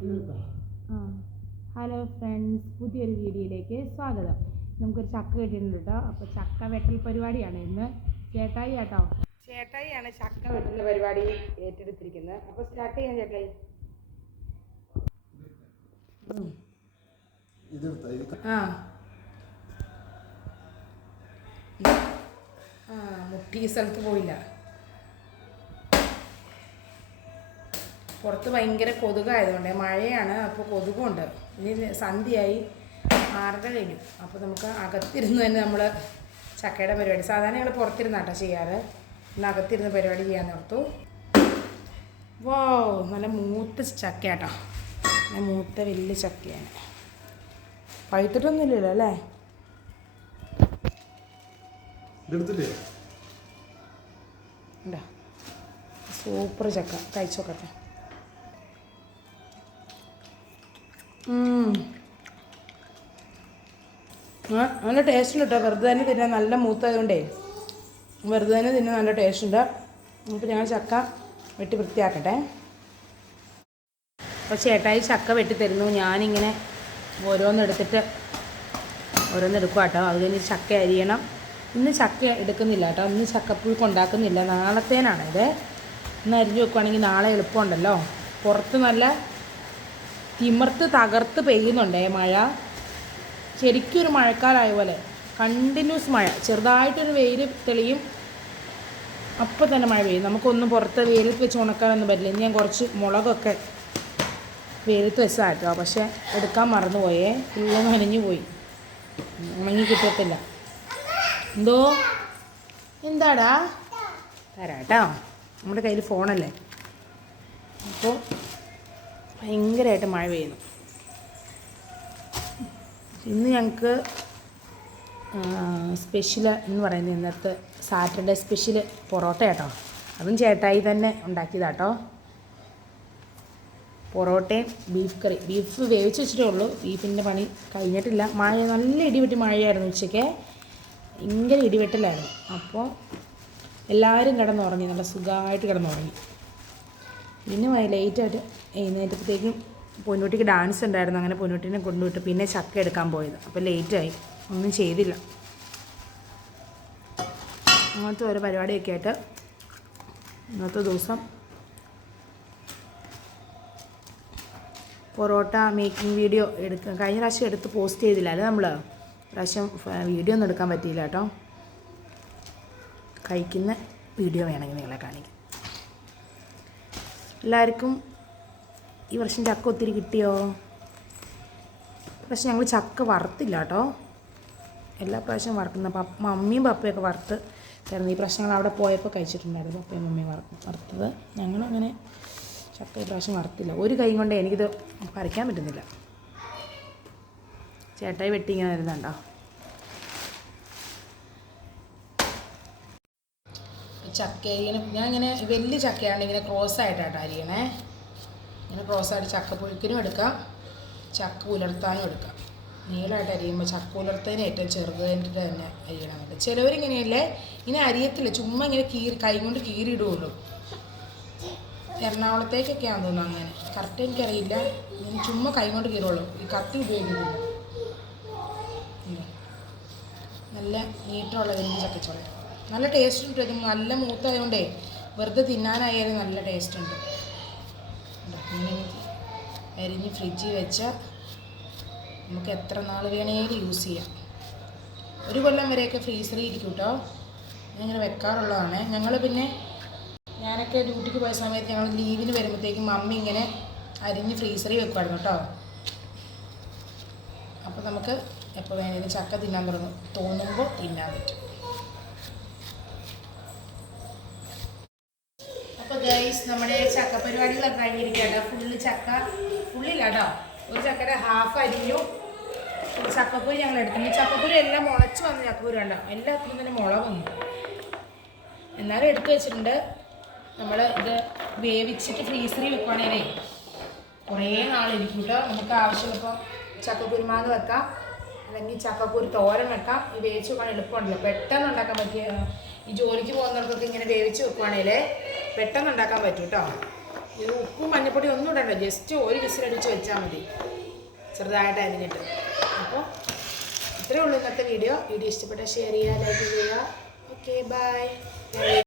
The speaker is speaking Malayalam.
ഹലോ ഫ്രണ്ട്സ്, പുതിയൊരു വീഡിയോയിലേക്ക് സ്വാഗതം. നമുക്കൊരു ചക്ക കിട്ടിയിട്ടുണ്ട് കേട്ടോ. അപ്പോൾ ചക്ക വെട്ടൽ പരിപാടിയാണ് ഇന്ന്. ചേട്ടായിയാണ് ചക്ക വെട്ടുന്ന പരിപാടി ഏറ്റെടുത്തിരിക്കുന്നത്. അപ്പോൾ സ്റ്റാർട്ട് ചെയ്യാം ചേട്ടായി. മുട്ടി സ്ഥലത്ത് പോയില്ല. പുറത്ത് ഭയങ്കര കൊതുകായതുകൊണ്ട്, മഴയാണ്, അപ്പോൾ കൊതുകുണ്ട്. ഇനി സന്ധ്യയായി, 6:30 കഴിഞ്ഞു. അപ്പോൾ നമുക്ക് അകത്തിരുന്ന് തന്നെ നമ്മൾ ചക്കയുടെ പരിപാടി, സാധാരണ ഞങ്ങൾ പുറത്തിരുന്നാട്ടോ ചെയ്യാറ്, ഇന്ന് അകത്തിരുന്ന് പരിപാടി ചെയ്യാൻ ഓർത്തു. വോ, നല്ല മൂത്ത ചക്കയാട്ടോ, നല്ല മൂത്ത വലിയ ചക്കയാണ്. പഴുത്തിട്ടൊന്നുമില്ലല്ലോ അല്ലേ? ഉണ്ടോ? സൂപ്പർ ചക്ക, കഴിച്ചോക്കട്ടെ. നല്ല ടേസ്റ്റ് ഉണ്ട് കേട്ടോ. വെറുതെ തന്നെ തിന്നാൻ, നല്ല മൂത്തതുകൊണ്ടേ വെറുതെ തന്നെ തിന്നാൻ നല്ല ടേസ്റ്റ് ഉണ്ട്. അപ്പോൾ ഞങ്ങൾ ചക്ക വെട്ടി വൃത്തിയാക്കട്ടെ. അപ്പോൾ ചേട്ടായി ചക്ക വെട്ടി തരുന്നു. ഞാനിങ്ങനെ ഓരോന്നെടുക്കും കേട്ടോ. അത് കഴിഞ്ഞ് ചക്ക അരിയണം. ഇന്ന് ചക്ക എടുക്കുന്നില്ല കേട്ടോ, ഇന്ന് ചക്കപ്പുഴുക്ക് ഉണ്ടാക്കുന്നില്ല, നാളത്തേനാണിത്. ഇന്ന് അരിഞ്ഞ് വെക്കുവാണെങ്കിൽ നാളെ എളുപ്പമുണ്ടല്ലോ. പുറത്ത് നല്ല തിമിർത്ത് തകർത്ത് പെയ്യുന്നുണ്ടേ മഴ. ശരിക്കും ഒരു മഴക്കാലമായ പോലെ കണ്ടിന്യൂസ് മഴ. ചെറുതായിട്ടൊരു വെയിൽ തെളിയും, അപ്പോൾ തന്നെ മഴ പെയ്യും. നമുക്കൊന്നും പുറത്ത് വെയിലത്ത് വെച്ച് ഉണക്കാനൊന്നും പറ്റില്ല. ഇനി ഞാൻ കുറച്ച് മുളകൊക്കെ വെയിലത്ത് വെച്ചാട്ടോ, പക്ഷേ എടുക്കാൻ മറന്നുപോയേ. ഫുള്ള് നനഞ്ഞു പോയി, ഉണങ്ങി കിട്ടത്തില്ല. എന്തോ എന്താടാ തരാട്ടോ, നമ്മുടെ കയ്യിൽ ഫോണല്ലേ. അപ്പോൾ ഭയങ്കരമായിട്ട് മഴ പെയ്യുന്നു. ഇന്ന് ഞങ്ങൾക്ക് സ്പെഷ്യൽ എന്ന് പറയുന്നത്, ഇന്നത്തെ സാറ്റർഡേ സ്പെഷ്യൽ പൊറോട്ട കേട്ടോ. അതും ചേട്ടായി തന്നെ ഉണ്ടാക്കിയതാട്ടോ. പൊറോട്ടയും ബീഫ് കറി. ബീഫ് വേവിച്ച് വെച്ചിട്ടേ ഉള്ളൂ, ബീഫിൻ്റെ പണി കഴിഞ്ഞിട്ടില്ല. മഴ, നല്ല ഇടിവെട്ടി മഴയായിരുന്നു ഉച്ചയ്ക്ക്, ഭയങ്കര ഇടിവെട്ടലായിരുന്നു. അപ്പോൾ എല്ലാവരും കിടന്നുറങ്ങി, നല്ല സുഖമായിട്ട് കിടന്നുറങ്ങി. പിന്നെ ലേറ്റായിട്ട് എഴുന്നേറ്റപ്പോഴത്തേക്കും പൊന്നൂട്ടിക്ക് ഡാൻസ് ഉണ്ടായിരുന്നു. അങ്ങനെ പൊന്നൂട്ടിനെ കൊണ്ടുവിട്ട് പിന്നെ ചക്ക എടുക്കാൻ പോയത്. അപ്പോൾ ലേറ്റായി, ഒന്നും ചെയ്തില്ല. അങ്ങനത്തെ ഓരോ പരിപാടിയൊക്കെ ആയിട്ട് ഇന്നത്തെ ദിവസം പൊറോട്ട മേക്കിംഗ് വീഡിയോ കഴിഞ്ഞ പ്രാവശ്യം എടുത്ത് പോസ്റ്റ് ചെയ്തില്ല അല്ലേ നമ്മൾ. പ്രാവശ്യം വീഡിയോ ഒന്നും എടുക്കാൻ പറ്റിയില്ല കേട്ടോ. കഴിക്കുന്ന വീഡിയോ വേണമെങ്കിൽ നിങ്ങളെ കാണിക്കാം. എല്ലാവർക്കും ഈ വർഷം ചക്ക ഒത്തിരി കിട്ടിയോ? പക്ഷെ ഞങ്ങൾ ചക്ക വറുത്തില്ല കേട്ടോ. എല്ലാ പ്രാവശ്യം വറുക്കുന്ന മമ്മിയും പപ്പയൊക്കെ വറുത്ത് തരുന്നു. ഈ പ്രാവശ്യം ഞങ്ങൾ അവിടെ പോയപ്പോൾ കഴിച്ചിട്ടുണ്ടായിരുന്നു, പപ്പയും മമ്മിയും വറുത്തത്. ഞങ്ങളങ്ങനെ ചക്ക ഈ പ്രാവശ്യം വറുത്തില്ല. ഒരു കൈ കൊണ്ട് എനിക്കിത് പറിക്കാൻ പറ്റുന്നില്ല. ചേട്ടായി വെട്ടി ഇങ്ങനെ വരുന്നുണ്ടോ. ചക്ക ഇങ്ങനെ ഞാൻ ഇങ്ങനെ വലിയ ചക്കയാണ് ഇങ്ങനെ ക്രോസായിട്ടാട്ടോ അരിയണേ. ഇങ്ങനെ ക്രോസായിട്ട് ചക്ക പുഴുക്കിനും എടുക്കാം, ചക്ക ഉലർത്താനും എടുക്കാം. നീളമായിട്ട് അരിയുമ്പോൾ ചക്ക ഉലർത്തതിന് ഏറ്റവും ചെറുതായിട്ട് തന്നെ അരിയണം കേട്ടോ. ചിലവരിങ്ങനെയല്ലേ, ഇങ്ങനെ അരിയത്തില്ല, ചുമ്മാ ഇങ്ങനെ കൈ കൊണ്ട് കീറിയിടുകയുള്ളൂ. എറണാകുളത്തേക്കൊക്കെയാണെന്ന് തോന്നുന്നു അങ്ങനെ, കറക്റ്റ് എനിക്കറിയില്ല. ഇങ്ങനെ ചുമ്മാ കൈ കൊണ്ട് കീറുള്ളൂ, ഈ കത്തി ഉപയോഗിക്കുന്നില്ല. നല്ല നീട്ടമുള്ള വലിയ ചക്കച്ചോള, നല്ല ടേസ്റ്റ് ഉണ്ട്. ഇത് നല്ല മൂത്തായതുകൊണ്ടേ വെറുതെ തിന്നാനായാലും നല്ല ടേസ്റ്റ് ഉണ്ട്. ഇങ്ങനെ അരിഞ്ഞ് ഫ്രിഡ്ജിൽ വെച്ചാൽ നമുക്ക് എത്ര നാൾ വേണേലും യൂസ് ചെയ്യാം. 1 കൊല്ലം വരെയൊക്കെ ഫ്രീസറിൽ ഇരിക്കും കേട്ടോ. ഞാനിങ്ങനെ വെക്കാറുള്ളതാണ്. ഞങ്ങൾ പിന്നെ ഞാനൊക്കെ ഡ്യൂട്ടിക്ക് പോയ സമയത്ത് ഞങ്ങൾ ലീവിന് വരുമ്പോഴത്തേക്കും മമ്മി ഇങ്ങനെ അരിഞ്ഞ് ഫ്രീസറിൽ വെക്കുമായിരുന്നു കേട്ടോ. അപ്പോൾ നമുക്ക് എപ്പോൾ വേണേലും ചക്ക തിന്നാൻ തോന്നുമ്പോൾ തിന്നാൻ പറ്റും. അപ്പോൾ ഗൈസ്, നമ്മുടെ ചക്ക പരിപാടികളൊക്കെ കഴിഞ്ഞിരിക്കുകയാണ്. ഫുള്ളില്ല കേട്ടോ, ഒരു ചക്കയുടെ ഹാഫ് അരിഞ്ഞു. ചക്കപ്പൂരി ഞങ്ങൾ എടുക്കുന്നു. ചക്കപ്പൂരി എല്ലാം മുളച്ച് വന്ന ചക്കപ്പൂരി കണ്ടോ, എല്ലാത്തിനും തന്നെ മുള വന്നു. എന്നാലും എടുത്തു വെച്ചിട്ടുണ്ട്. നമ്മൾ ഇത് വേവിച്ചിട്ട് ഫ്രീസറിൽ വെക്കുവാണേലേ കുറേ നാളിരിക്കും കേട്ടോ. നമുക്ക് ആവശ്യമുള്ളപ്പോൾ ചക്കക്കുരുമാങ്ങ വെക്കാം, അല്ലെങ്കിൽ ചക്കക്കുരു തോരൻ വെക്കാം. ഈ വേവിച്ച് വെക്കാൻ എളുപ്പമുണ്ടല്ലോ, പെട്ടെന്ന് ഉണ്ടാക്കാൻ പറ്റിയ. ഈ ജോലിക്ക് പോകുന്നവർക്കൊക്കെ ഇങ്ങനെ വേവിച്ച് വെക്കുവാണെങ്കിൽ പെട്ടെന്ന് ഉണ്ടാക്കാൻ പറ്റും കേട്ടോ. ഇത് ഉപ്പും മഞ്ഞപ്പൊടി ഒന്നും ഇടണ്ട, ജസ്റ്റ് ഒരു വിസിലടിച്ച് വെച്ചാൽ മതി, ചെറുതായിട്ട് അരിഞ്ഞിട്ട്. അപ്പോൾ ഇത്രയേ ഉള്ളൂ ഇന്നത്തെ വീഡിയോ. ഇഷ്ടപ്പെട്ടാൽ ഷെയർ ചെയ്യുക, ലൈക്ക് ചെയ്യുക. Okay, by.